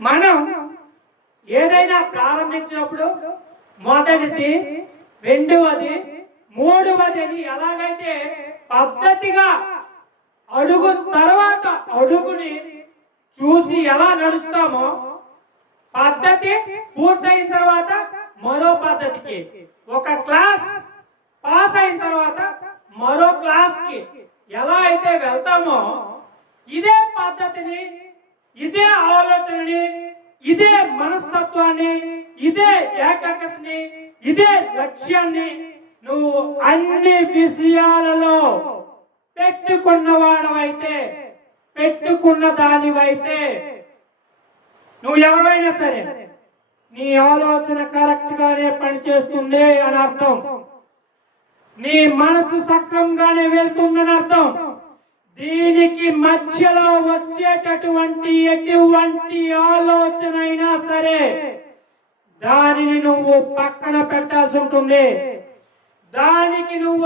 మనం ఏదైనా ప్రారంభించినప్పుడు మొదటిది, రెండవది, మూడవది అని ఎలాగైతే పద్ధతిగా అడుగు తర్వాత అడుగుని చూసి ఎలా నడుస్తామో, పద్ధతి పూర్తయిన తర్వాత మరో పద్ధతికి, ఒక క్లాస్ పాస్ అయిన తర్వాత మరో క్లాస్ కి ఎలా అయితే వెళ్తామో, ఇదే పద్ధతిని, ఇదే ఆలోచనని, ఇదే మనస్తత్వాన్ని, ఇదే ఏకాగ్రతని, ఇదే లక్ష్యాన్ని నువ్వు అన్ని విషయాలలో పెట్టుకున్నవాడవైతే, పెట్టుకున్న దానివైతే, నువ్వు ఎవరైనా సరే నీ ఆలోచన కరెక్ట్ గానే పనిచేస్తుంది అని అర్థం. నీ మనసు సక్రమంగానే వెళ్తుందని అర్థం. దీనికి మధ్యలో వచ్చేటటువంటి ఎటువంటి ఆలోచన అయినా సరే దానిని నువ్వు పక్కన పెట్టాల్సి ఉంటుంది. దానికి నువ్వు